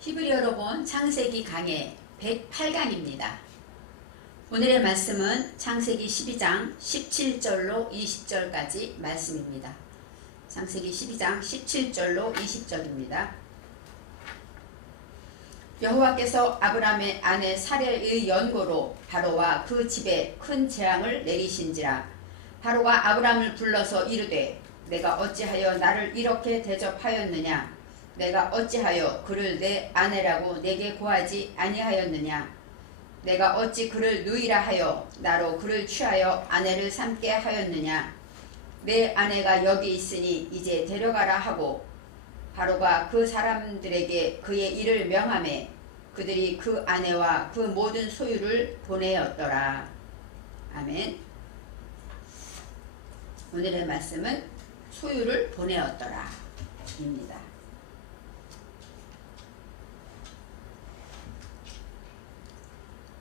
히브리어로 본 창세기 강해 108강입니다. 오늘의 말씀은 창세기 12장 17절로 20절까지 말씀입니다. 창세기 12장 17절로 20절입니다. 여호와께서 아브람의 아내 사레의 연고로 바로와 그 집에 큰 재앙을 내리신지라. 바로가 아브람을 불러서 이르되 내가 어찌하여 나를 이렇게 대접하였느냐. 내가 어찌하여 그를 내 아내라고 내게 고하지 아니하였느냐. 내가 어찌 그를 누이라 하여 나로 그를 취하여 아내를 삼게 하였느냐. 내 아내가 여기 있으니 이제 데려가라 하고 바로가 그 사람들에게 그의 일을 명하매 그들이 그 아내와 그 모든 소유를 보내었더라. 아멘. 오늘의 말씀은 소유를 보내었더라 입니다.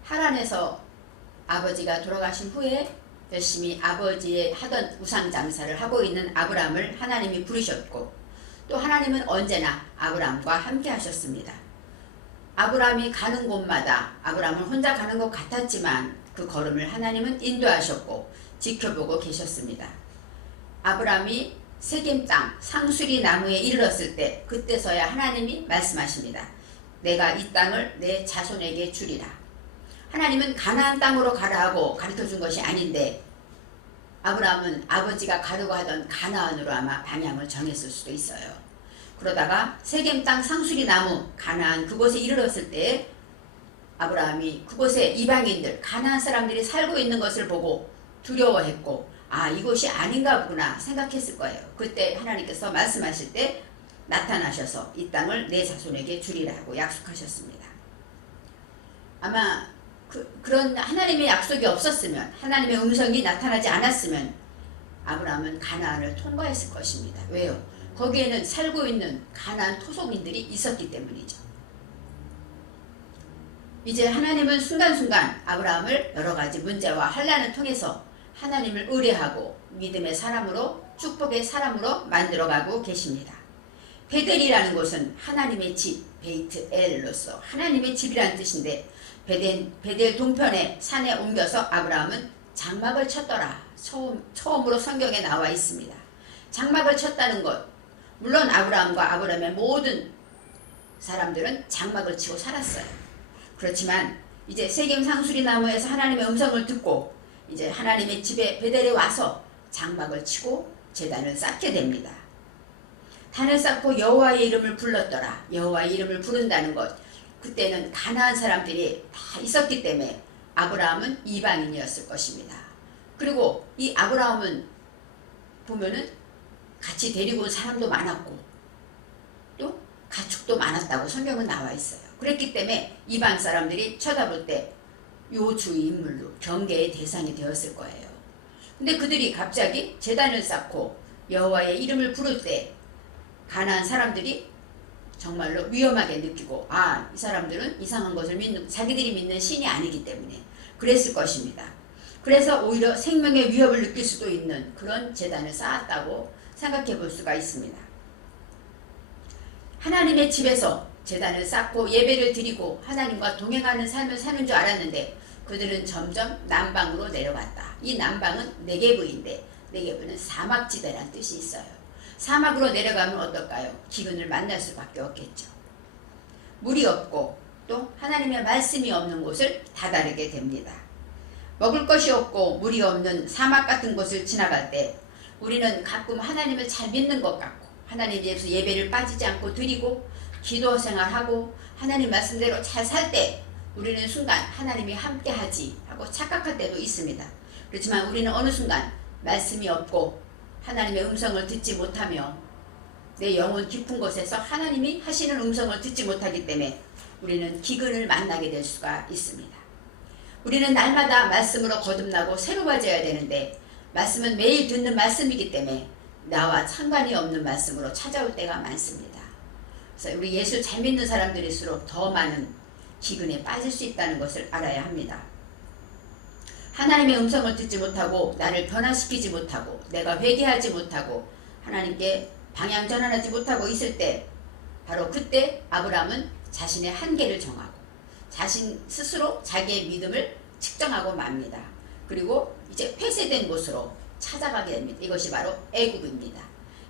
하란에서 아버지가 돌아가신 후에 열심히 아버지의 하던 우상 장사를 하고 있는 아브람을 하나님이 부르셨고, 또 하나님은 언제나 아브람과 함께 하셨습니다. 아브람이 가는 곳마다 아브람은 혼자 가는 것 같았지만 그 걸음을 하나님은 인도하셨고 지켜보고 계셨습니다. 아브람이 세겜 땅 상수리 나무에 이르렀을 때 그때서야 하나님이 말씀하십니다. 내가 이 땅을 내 자손에게 주리라. 하나님은 가나안 땅으로 가라 하고 가르쳐준 것이 아닌데 아브람은 아버지가 가려고 하던 가나안으로 아마 방향을 정했을 수도 있어요. 그러다가 세겜 땅 상수리 나무 가나안 그곳에 이르렀을 때 아브라함이 그곳에 이방인들 가나안 사람들이 살고 있는 것을 보고 두려워했고, 아, 이곳이 아닌가 보구나 생각했을 거예요. 그때 하나님께서 말씀하실 때 나타나셔서 이 땅을 내 자손에게 주리라 하고 약속하셨습니다. 아마 그런 하나님의 약속이 없었으면, 하나님의 음성이 나타나지 않았으면 아브라함은 가나안을 통과했을 것입니다. 왜요? 거기에는 살고 있는 가나안 토속인들이 있었기 때문이죠. 이제 하나님은 순간순간 아브라함을 여러가지 문제와 환난을 통해서 하나님을 의뢰하고 믿음의 사람으로, 축복의 사람으로 만들어가고 계십니다. 베델이라는 곳은 하나님의 집, 베이트 엘로서 하나님의 집이라는 뜻인데, 베델 동편의 산에 옮겨서 아브라함은 장막을 쳤더라. 처음으로 성경에 나와 있습니다. 장막을 쳤다는 것, 물론 아브라함과 아브라함의 모든 사람들은 장막을 치고 살았어요. 그렇지만 이제 세겜 상수리 나무에서 하나님의 음성을 듣고 이제 하나님의 집에 베델에 와서 장막을 치고 제단을 쌓게 됩니다. 단을 쌓고 여호와의 이름을 불렀더라. 여호와의 이름을 부른다는 것, 그때는 가나안 사람들이 다 있었기 때문에 아브라함은 이방인이었을 것입니다. 그리고 이 아브라함은 보면은 같이 데리고 온 사람도 많았고 또 가축도 많았다고 성경은 나와 있어요. 그랬기 때문에 이방 사람들이 쳐다볼 때 요주의 인물로 경계의 대상이 되었을 거예요. 근데 그들이 갑자기 제단을 쌓고 여호와의 이름을 부를 때 가나안 사람들이 정말로 위험하게 느끼고, 아, 이 사람들은 이상한 것을 믿는, 자기들이 믿는 신이 아니기 때문에 그랬을 것입니다. 그래서 오히려 생명의 위협을 느낄 수도 있는 그런 제단을 쌓았다고 생각해 볼 수가 있습니다. 하나님의 집에서 제단을 쌓고 예배를 드리고 하나님과 동행하는 삶을 사는 줄 알았는데 그들은 점점 남방으로 내려갔다. 이 남방은 네게브인데 네게브는 사막지대란 뜻이 있어요. 사막으로 내려가면 어떨까요? 기근을 만날 수밖에 없겠죠. 물이 없고 또 하나님의 말씀이 없는 곳을 다다르게 됩니다. 먹을 것이 없고 물이 없는 사막 같은 곳을 지나갈 때 우리는 가끔 하나님을 잘 믿는 것 같고 하나님에 대해서 예배를 빠지지 않고 드리고 기도 생활하고 하나님 말씀대로 잘 살 때 우리는 순간 하나님이 함께하지 하고 착각할 때도 있습니다. 그렇지만 우리는 어느 순간 말씀이 없고 하나님의 음성을 듣지 못하며 내 영혼 깊은 곳에서 하나님이 하시는 음성을 듣지 못하기 때문에 우리는 기근을 만나게 될 수가 있습니다. 우리는 날마다 말씀으로 거듭나고 새로워져야 되는데 말씀은 매일 듣는 말씀이기 때문에 나와 상관이 없는 말씀으로 찾아올 때가 많습니다. 그래서 우리 예수 잘 믿는 사람들일수록 더 많은 기근에 빠질 수 있다는 것을 알아야 합니다. 하나님의 음성을 듣지 못하고 나를 변화시키지 못하고 내가 회개하지 못하고 하나님께 방향 전환하지 못하고 있을 때 바로 그때 아브라함은 자신의 한계를 정하고 자신 스스로 자기의 믿음을 측정하고 맙니다. 그리고 이제 폐쇄된 곳으로 찾아가게 됩니다. 이것이 바로 애굽입니다.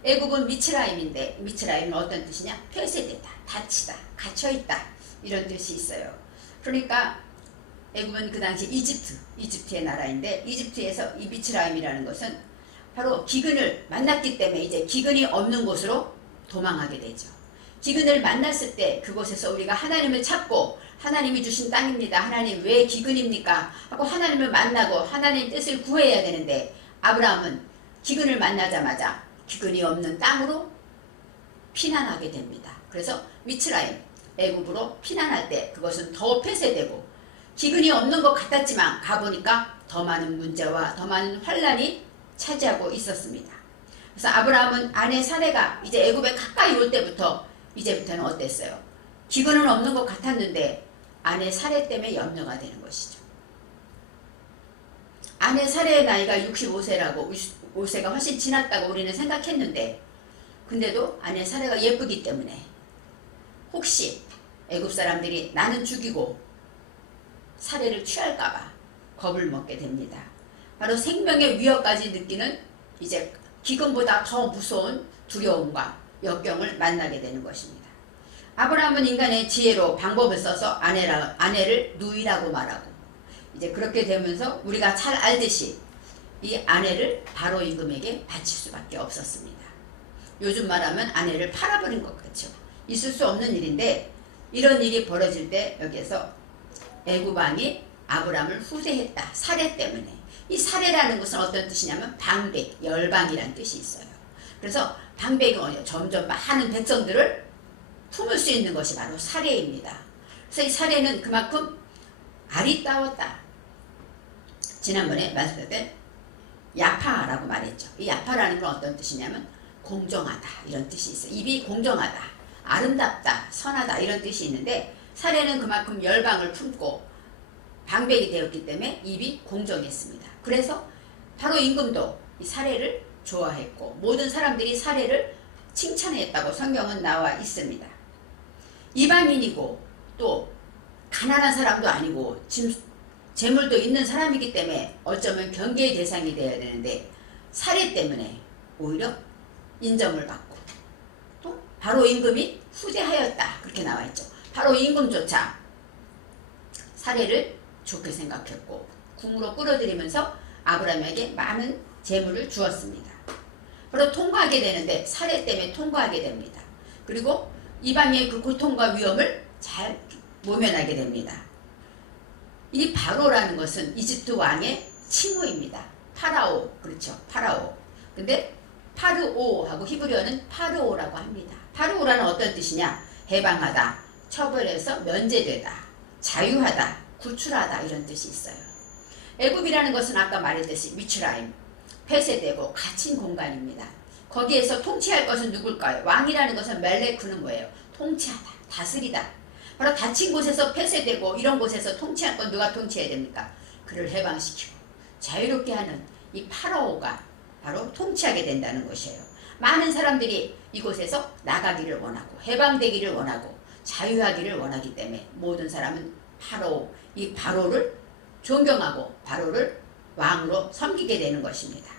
애굽은 미츠라임인데 미츠라임은 어떤 뜻이냐? 폐쇄되다, 닫히다, 갇혀있다 이런 뜻이 있어요. 그러니까 애굽은 그 당시 이집트의 나라인데 이집트에서 이 미츠라임이라는 것은 바로 기근을 만났기 때문에 이제 기근이 없는 곳으로 도망하게 되죠. 기근을 만났을 때 그곳에서 우리가 하나님을 찾고 하나님이 주신 땅입니다. 하나님 왜 기근입니까? 하고 하나님을 만나고 하나님 뜻을 구해야 되는데 아브라함은 기근을 만나자마자 기근이 없는 땅으로 피난하게 됩니다. 그래서 미츠라임, 애굽으로 피난할 때 그것은 더 폐쇄되고 기근이 없는 것 같았지만 가보니까 더 많은 문제와 더 많은 환란이 차지하고 있었습니다. 그래서 아브라함은 아내 사레가 이제 애굽에 가까이 올 때부터 이제부터는 어땠어요? 기근은 없는 것 같았는데 아내 사레 때문에 염려가 되는 것이죠. 아내 사레의 나이가 65세라고 5세가 훨씬 지났다고 우리는 생각했는데 근데도 아내 사레가 예쁘기 때문에 혹시 애굽 사람들이 나는 죽이고 사레를 취할까봐 겁을 먹게 됩니다. 바로 생명의 위협까지 느끼는 이제 기근보다 더 무서운 두려움과 역경을 만나게 되는 것입니다. 아브라함은 인간의 지혜로 방법을 써서 아내를 누이라고 말하고 이제 그렇게 되면서 우리가 잘 알듯이 이 아내를 바로 임금에게 바칠 수밖에 없었습니다. 요즘 말하면 아내를 팔아버린 것 같죠. 있을 수 없는 일인데 이런 일이 벌어질 때 여기에서 애굽 왕이 아브라함을 후대했다. 사례 때문에. 이 사례라는 것은 어떤 뜻이냐면 방백, 열방이라는 뜻이 있어요. 그래서 방백이 뭐냐? 점점 많은 백성들을 품을 수 있는 것이 바로 사례입니다. 그래서 이 사례는 그만큼 아리따웠다. 지난번에 말씀드렸던 야파라고 말했죠. 이 야파라는 건 어떤 뜻이냐면 공정하다 이런 뜻이 있어요. 입이 공정하다, 아름답다, 선하다 이런 뜻이 있는데 사례는 그만큼 열방을 품고 방백이 되었기 때문에 입이 공정했습니다. 그래서 바로 임금도 이 사례를 좋아했고 모든 사람들이 사례를 칭찬했다고 성경은 나와 있습니다. 이방인이고 또 가난한 사람도 아니고 재물도 있는 사람이기 때문에 어쩌면 경계의 대상이 되어야 되는데 사례 때문에 오히려 인정을 받고 또 바로 임금이 후대하였다 그렇게 나와 있죠. 바로 임금조차 사례를 좋게 생각했고 궁으로 끌어들이면서 아브라함에게 많은 재물을 주었습니다. 바로 통과하게 되는데 사례 때문에 통과하게 됩니다. 그리고 이방의 그 고통과 위험을 잘 모면하게 됩니다. 이 바로라는 것은 이집트 왕의 칭호입니다. 파라오, 그렇죠. 파라오. 근데 파르오하고 히브리어는 파르오라고 합니다. 파르오라는 어떤 뜻이냐? 해방하다, 처벌에서 면제되다, 자유하다, 구출하다 이런 뜻이 있어요. 애굽이라는 것은 아까 말했듯이 미츠라임, 폐쇄되고 갇힌 공간입니다. 거기에서 통치할 것은 누굴까요? 왕이라는 것은 멜레크는 뭐예요? 통치하다, 다스리다. 바로 닫힌 곳에서 폐쇄되고 이런 곳에서 통치할 건 누가 통치해야 됩니까? 그를 해방시키고 자유롭게 하는 이 파라오가 바로 통치하게 된다는 것이에요. 많은 사람들이 이곳에서 나가기를 원하고 해방되기를 원하고 자유하기를 원하기 때문에 모든 사람은 파라오, 이 바로를 존경하고 바로를 왕으로 섬기게 되는 것입니다.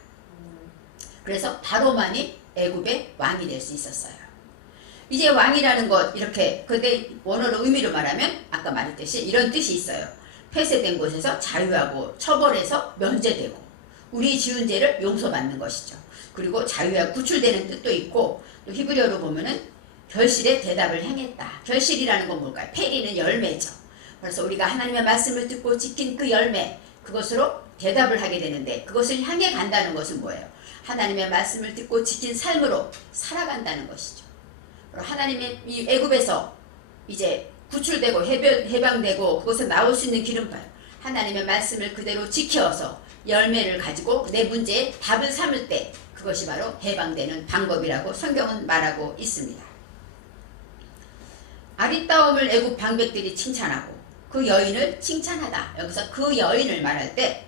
그래서 바로만이 애굽의 왕이 될 수 있었어요. 이제 왕이라는 것 이렇게 근데 원어로 의미로 말하면 아까 말했듯이 이런 뜻이 있어요. 폐쇄된 곳에서 자유하고 처벌에서 면제되고 우리 지은 죄를 용서받는 것이죠. 그리고 자유하고 구출되는 뜻도 있고 또 히브리어로 보면은 결실의 대답을 행했다. 결실이라는 건 뭘까요? 페리는 열매죠. 그래서 우리가 하나님의 말씀을 듣고 지킨 그 열매 그것으로 대답을 하게 되는데 그것을 향해 간다는 것은 뭐예요? 하나님의 말씀을 듣고 지킨 삶으로 살아간다는 것이죠. 하나님의 이 애굽에서 이제 구출되고 해방되고 그것에 나올 수 있는 길은 봐요. 하나님의 말씀을 그대로 지켜서 열매를 가지고 내 문제에 답을 삼을 때 그것이 바로 해방되는 방법이라고 성경은 말하고 있습니다. 아리따움을 애굽 방백들이 칭찬하고 그 여인을 칭찬하다. 여기서 그 여인을 말할 때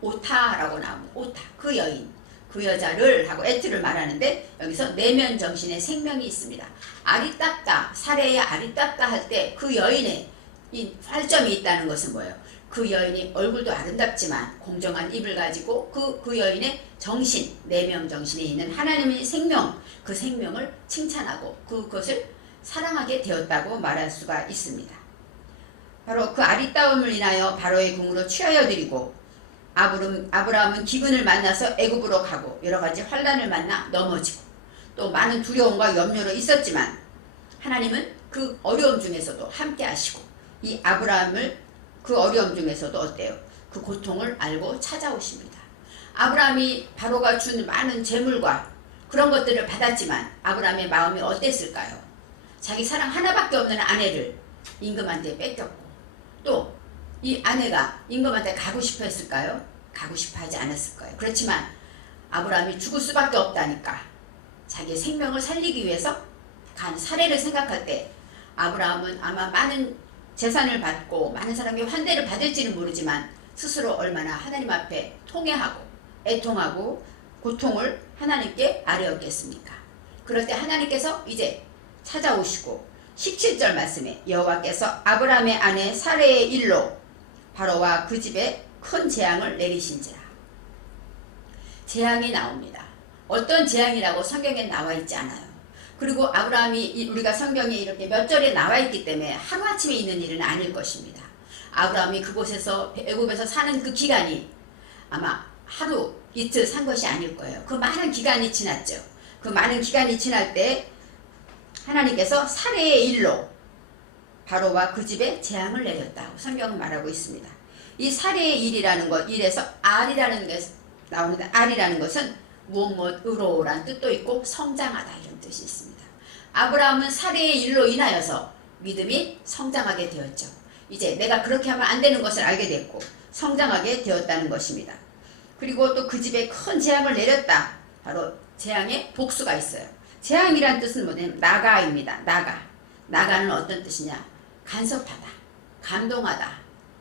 오타라고 나옵니다. 오타, 그 여인. 그 여자를 하고 에트를 말하는데 여기서 내면 정신의 생명이 있습니다. 알이 닦다, 사례의 알이 닦다 할 때 그 여인의 이 활점이 있다는 것은 뭐예요? 그 여인이 얼굴도 아름답지만 공정한 입을 가지고 그 여인의 정신, 내면 정신에 있는 하나님의 생명, 그 생명을 칭찬하고 그것을 사랑하게 되었다고 말할 수가 있습니다. 바로 그 아리따움을 인하여 바로의 궁으로 취하여 드리고 아브라함은 기근을 만나서 애굽으로 가고 여러가지 환난을 만나 넘어지고 또 많은 두려움과 염려로 있었지만 하나님은 그 어려움 중에서도 함께 하시고 이 아브라함을 그 어려움 중에서도 어때요? 그 고통을 알고 찾아오십니다. 아브라함이 바로가 준 많은 재물과 그런 것들을 받았지만 아브라함의 마음이 어땠을까요? 자기 사랑 하나밖에 없는 아내를 임금한테 뺏겼고 또 이 아내가 임금한테 가고 싶어 했을까요? 가고 싶어 하지 않았을 거예요. 그렇지만 아브라함이 죽을 수밖에 없다니까 자기의 생명을 살리기 위해서 간 사례를 생각할 때 아브라함은 아마 많은 재산을 받고 많은 사람의 환대를 받을지는 모르지만 스스로 얼마나 하나님 앞에 통회하고 애통하고 고통을 하나님께 아뢰었겠습니까? 그럴 때 하나님께서 이제 찾아오시고 17절 말씀에 여호와께서 아브라함의 아내 사레의 일로 바로와 그 집에 큰 재앙을 내리신지라. 재앙이 나옵니다. 어떤 재앙이라고 성경에 나와 있지 않아요. 그리고 아브라함이 우리가 성경에 이렇게 몇 절에 나와 있기 때문에 하루아침에 있는 일은 아닐 것입니다. 아브라함이 그곳에서 애굽에서 사는 그 기간이 아마 하루 이틀 산 것이 아닐 거예요. 그 많은 기간이 지났죠. 그 많은 기간이 지날 때 하나님께서 사례의 일로 바로와 그 집에 재앙을 내렸다고 성경은 말하고 있습니다. 이 사례의 일이라는 것, 일에서 알이라는 게 나오는데 알이라는 것은 무엇으로란 뜻도 있고 성장하다 이런 뜻이 있습니다. 아브라함은 사례의 일로 인하여서 믿음이 성장하게 되었죠. 이제 내가 그렇게 하면 안 되는 것을 알게 됐고 성장하게 되었다는 것입니다. 그리고 또 그 집에 큰 재앙을 내렸다. 바로 재앙의 복수가 있어요. 재앙이란 뜻은 뭐냐면 나가입니다. 나가는 어떤 뜻이냐? 간섭하다, 감동하다,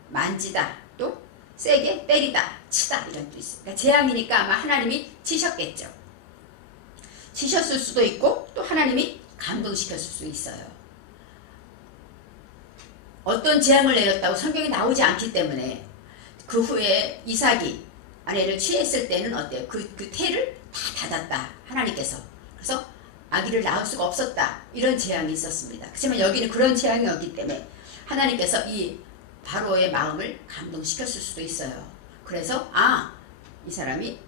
만지다, 또 세게 때리다, 치다 이런 뜻이 있어요. 그러니까 재앙이니까 아마 하나님이 치셨겠죠. 치셨을 수도 있고 또 하나님이 감동시켰을 수 있어요. 어떤 재앙을 내렸다고 성경에 나오지 않기 때문에 그 후에 이삭이 아내를 취했을 때는 어때요? 그 태를 다 닫았다 하나님께서. 그래서 아기를 낳을 수가 없었다 이런 재앙이 있었습니다. 그렇지만 여기는 그런 재앙이 없기 때문에 하나님께서 이 바로의 마음을 감동시켰을 수도 있어요. 그래서 이 사람이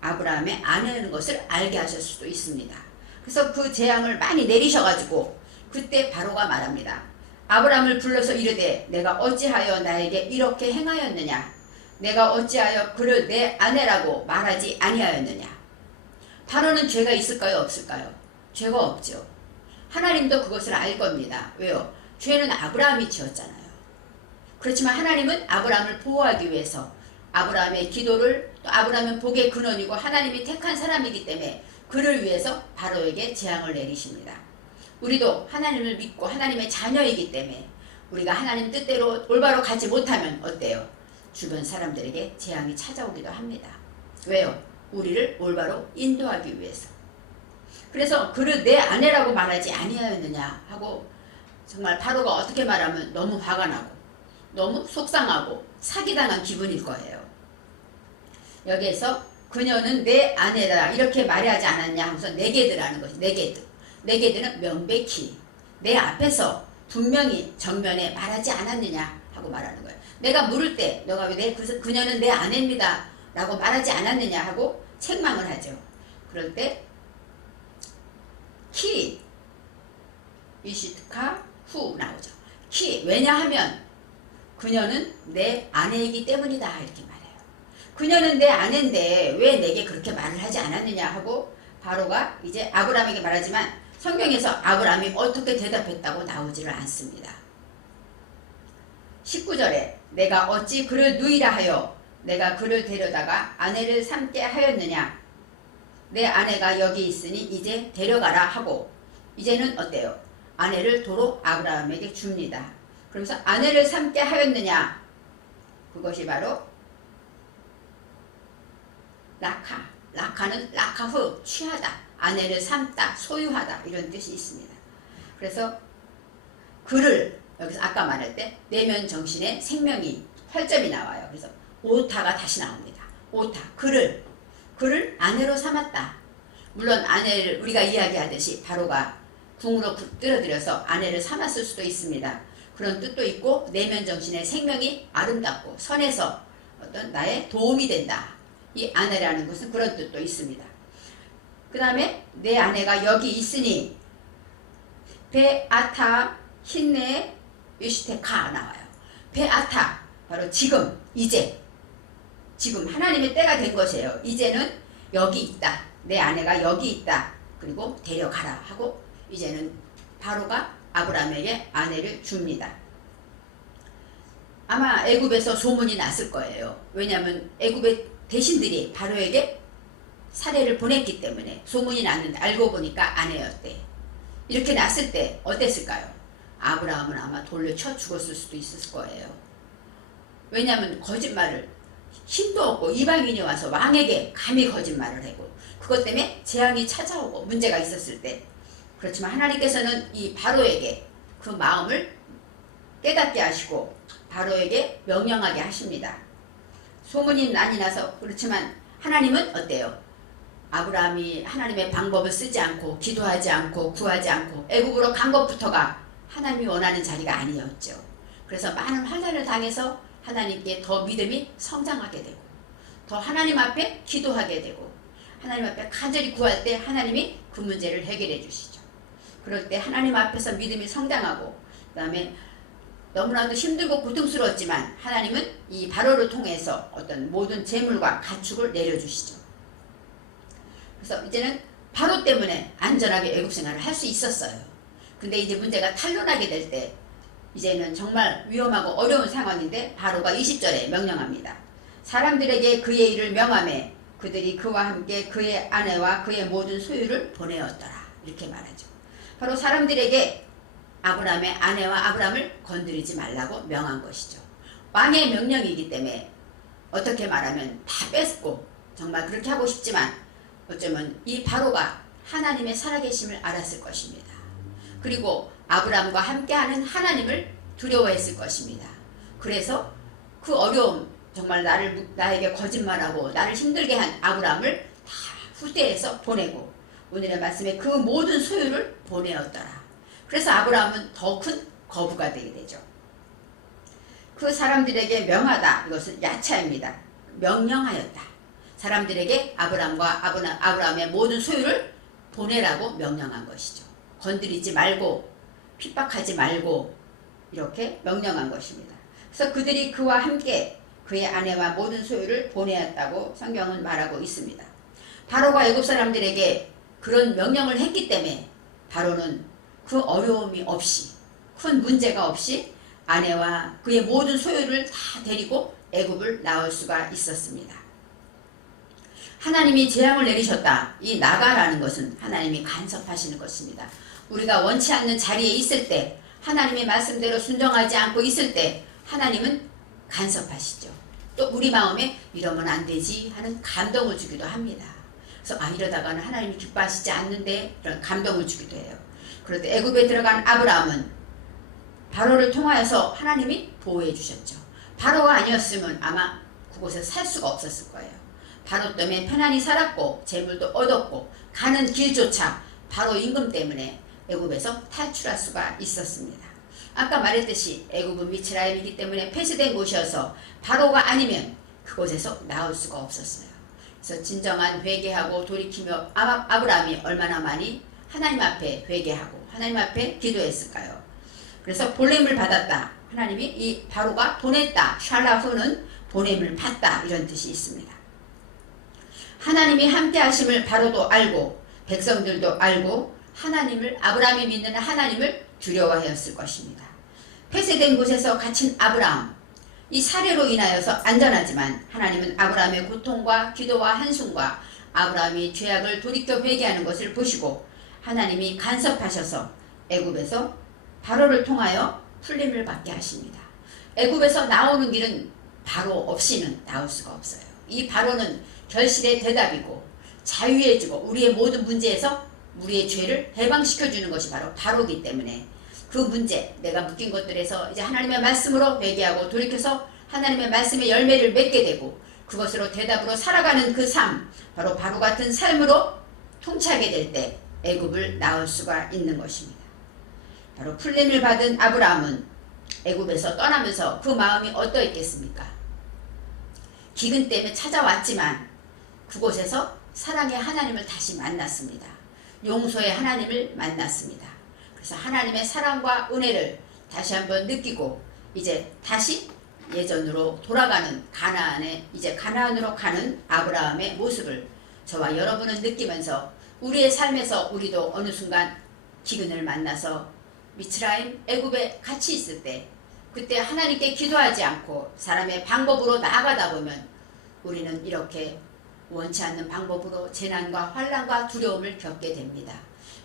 아브라함의 아내라는 것을 알게 하실 수도 있습니다. 그래서 그 재앙을 많이 내리셔가지고 그때 바로가 말합니다. 아브라함을 불러서 이르되 내가 어찌하여 나에게 이렇게 행하였느냐? 내가 어찌하여 그를 내 아내라고 말하지 아니하였느냐? 바로는 죄가 있을까요? 없을까요? 죄가 없죠. 하나님도 그것을 알 겁니다. 왜요? 죄는 아브라함이 지었잖아요. 그렇지만 하나님은 아브라함을 보호하기 위해서 아브라함의 기도를 또 아브라함은 복의 근원이고 하나님이 택한 사람이기 때문에 그를 위해서 바로에게 재앙을 내리십니다. 우리도 하나님을 믿고 하나님의 자녀이기 때문에 우리가 하나님 뜻대로 올바로 가지 못하면 어때요? 주변 사람들에게 재앙이 찾아오기도 합니다. 왜요? 우리를 올바로 인도하기 위해서. 그래서 그를 내 아내라고 말하지 아니하였느냐 하고 정말 바로가 어떻게 말하면 너무 화가 나고 너무 속상하고 사기당한 기분일 거예요. 여기에서 그녀는 내 아내다 이렇게 말하지 않았냐 하면서 네게드라는 것이 네게드는 명백히 내 앞에서 분명히 정면에 말하지 않았느냐 하고 말하는 거예요. 내가 물을 때 너가 왜 그녀는 내 아내입니다 라고 말하지 않았느냐 하고 책망을 하죠. 그럴 때 키 위시트카 후 나오죠. 키 왜냐하면 그녀는 내 아내이기 때문이다 이렇게 말해요. 그녀는 내 아내인데 왜 내게 그렇게 말을 하지 않았느냐 하고 바로가 이제 아브라함에게 말하지만 성경에서 아브라함이 어떻게 대답했다고 나오지를 않습니다. 19절에 내가 어찌 그를 누이라 하여 내가 그를 데려다가 아내를 삼게 하였느냐? 내 아내가 여기 있으니 이제 데려가라 하고 이제는 어때요? 아내를 도로 아브라함에게 줍니다. 그러면서 아내를 삼게 하였느냐? 그것이 바로 라카, 라카는 라카후 취하다, 아내를 삼다, 소유하다 이런 뜻이 있습니다. 그래서 그를 여기서 아까 말할 때 내면 정신의 생명이 8점이 나와요. 그래서 오타가 다시 나옵니다. 오타, 그를 아내로 삼았다. 물론 아내를 우리가 이야기하듯이 바로가 궁으로 끌어들여서 아내를 삼았을 수도 있습니다. 그런 뜻도 있고 내면 정신의 생명이 아름답고 선해서 어떤 나의 도움이 된다. 이 아내라는 것은 그런 뜻도 있습니다. 그 다음에 내 아내가 여기 있으니 베아타 힌네 유시테카 나와요. 베아타 바로 지금, 이제, 지금 하나님의 때가 된 것이에요. 이제는 여기 있다. 내 아내가 여기 있다. 그리고 데려가라 하고 이제는 바로가 아브라함에게 아내를 줍니다. 아마 애굽에서 소문이 났을 거예요. 왜냐하면 애굽의 대신들이 바로에게 사례를 보냈기 때문에 소문이 났는데 알고 보니까 아내였대. 이렇게 났을 때 어땠을까요? 아브라함은 아마 돌려 쳐 죽었을 수도 있을 거예요. 왜냐하면 거짓말을 힘도 없고 이방인이 와서 왕에게 감히 거짓말을 하고 그것 때문에 재앙이 찾아오고 문제가 있었을 때, 그렇지만 하나님께서는 이 바로에게 그 마음을 깨닫게 하시고 바로에게 명령하게 하십니다. 소문이 많이 나서 그렇지만 하나님은 어때요? 아브라함이 하나님의 방법을 쓰지 않고 기도하지 않고 구하지 않고 애굽으로 간 것부터가 하나님이 원하는 자리가 아니었죠. 그래서 많은 환난을 당해서 하나님께 더 믿음이 성장하게 되고 더 하나님 앞에 기도하게 되고 하나님 앞에 간절히 구할 때 하나님이 그 문제를 해결해 주시죠. 그럴 때 하나님 앞에서 믿음이 성장하고 그 다음에 너무나도 힘들고 고통스러웠지만 하나님은 이 바로를 통해서 어떤 모든 재물과 가축을 내려주시죠. 그래서 이제는 바로 때문에 안전하게 애굽 생활을 할 수 있었어요. 근데 이제 문제가 탄로나게 될 때 이제는 정말 위험하고 어려운 상황인데 바로가 20절에 명령합니다. 사람들에게 그의 일을 명하매 그들이 그와 함께 그의 아내와 그의 모든 소유를 보내었더라. 이렇게 말하죠. 바로 사람들에게 아브라함의 아내와 아브라함을 건드리지 말라고 명한 것이죠. 왕의 명령이기 때문에 어떻게 말하면 다 뺏고 정말 그렇게 하고 싶지만 어쩌면 이 바로가 하나님의 살아계심을 알았을 것입니다. 그리고 아브라함과 함께하는 하나님을 두려워했을 것입니다. 그래서 그 어려움, 정말 나에게 거짓말하고 나를 힘들게 한 아브라함을 다 후대에서 보내고 오늘의 말씀에 그 모든 소유를 보내었더라. 그래서 아브라함은 더 큰 거부가 되게 되죠. 그 사람들에게 명하다, 이것은 야차입니다. 명령하였다. 사람들에게 아브라함의 모든 소유를 보내라고 명령한 것이죠. 건드리지 말고 핍박하지 말고 이렇게 명령한 것입니다. 그래서 그들이 그와 함께 그의 아내와 모든 소유를 보내었다고 성경은 말하고 있습니다. 바로가 애굽 사람들에게 그런 명령을 했기 때문에 바로는 그 어려움이 없이 큰 문제가 없이 아내와 그의 모든 소유를 다 데리고 애굽을 나올 수가 있었습니다. 하나님이 재앙을 내리셨다. 이 나가라는 것은 하나님이 간섭하시는 것입니다. 우리가 원치 않는 자리에 있을 때 하나님의 말씀대로 순종하지 않고 있을 때 하나님은 간섭하시죠. 또 우리 마음에 이러면 안 되지 하는 감동을 주기도 합니다. 그래서 이러다가는 하나님이 기뻐하시지 않는데 이런 감동을 주기도 해요. 그럴 때 애굽에 들어간 아브라함은 바로를 통하여서 하나님이 보호해 주셨죠. 바로가 아니었으면 아마 그곳에 살 수가 없었을 거예요. 바로 때문에 편안히 살았고 재물도 얻었고 가는 길조차 바로 임금 때문에 애굽에서 탈출할 수가 있었습니다. 아까 말했듯이 애굽은 미츠라임이기 때문에 폐쇄된 곳이어서 바로가 아니면 그곳에서 나올 수가 없었어요. 그래서 진정한 회개하고 돌이키며 아브라함이 얼마나 많이 하나님 앞에 회개하고 하나님 앞에 기도했을까요? 그래서 보냄을 받았다. 하나님이 이 바로가 보냈다. 샬라후는 보냄을 받다. 이런 뜻이 있습니다. 하나님이 함께 하심을 바로도 알고 백성들도 알고 하나님을 아브라함이 믿는 하나님을 두려워하였을 것입니다. 폐쇄된 곳에서 갇힌 아브라함, 이 사례로 인하여서 안전하지만 하나님은 아브라함의 고통과 기도와 한숨과 아브라함이 죄악을 돌이켜 회개하는 것을 보시고 하나님이 간섭하셔서 애굽에서 바로를 통하여 풀림을 받게 하십니다. 애굽에서 나오는 길은 바로 없이는 나올 수가 없어요. 이 바로는 결실의 대답이고 자유해주고 우리의 모든 문제에서 우리의 죄를 해방시켜주는 것이 바로 바로기 때문에 그 문제, 내가 묶인 것들에서 이제 하나님의 말씀으로 회개하고 돌이켜서 하나님의 말씀의 열매를 맺게 되고 그것으로 대답으로 살아가는 그 삶, 바로 바로 같은 삶으로 통치하게 될 때 애굽을 나올 수가 있는 것입니다. 바로 풀림을 받은 아브라함은 애굽에서 떠나면서 그 마음이 어떠했겠습니까? 기근 때문에 찾아왔지만 그곳에서 사랑의 하나님을 다시 만났습니다. 용서의 하나님을 만났습니다. 그래서 하나님의 사랑과 은혜를 다시 한번 느끼고 이제 다시 예전으로 돌아가는 이제 가나안으로 가는 아브라함의 모습을 저와 여러분은 느끼면서 우리의 삶에서 우리도 어느 순간 기근을 만나서 미츠라임 애굽에 같이 있을 때 그때 하나님께 기도하지 않고 사람의 방법으로 나아가다 보면 우리는 이렇게 원치 않는 방법으로 재난과 환난과 두려움을 겪게 됩니다.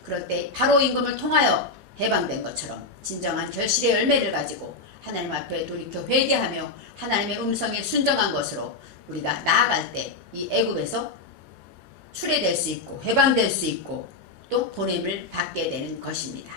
그럴 때 바로 임금을 통하여 해방된 것처럼 진정한 결실의 열매를 가지고 하나님 앞에 돌이켜 회개하며 하나님의 음성에 순종한 것으로 우리가 나아갈 때 이 애굽에서 출애될 수 있고 해방될 수 있고 또 보냄을 받게 되는 것입니다.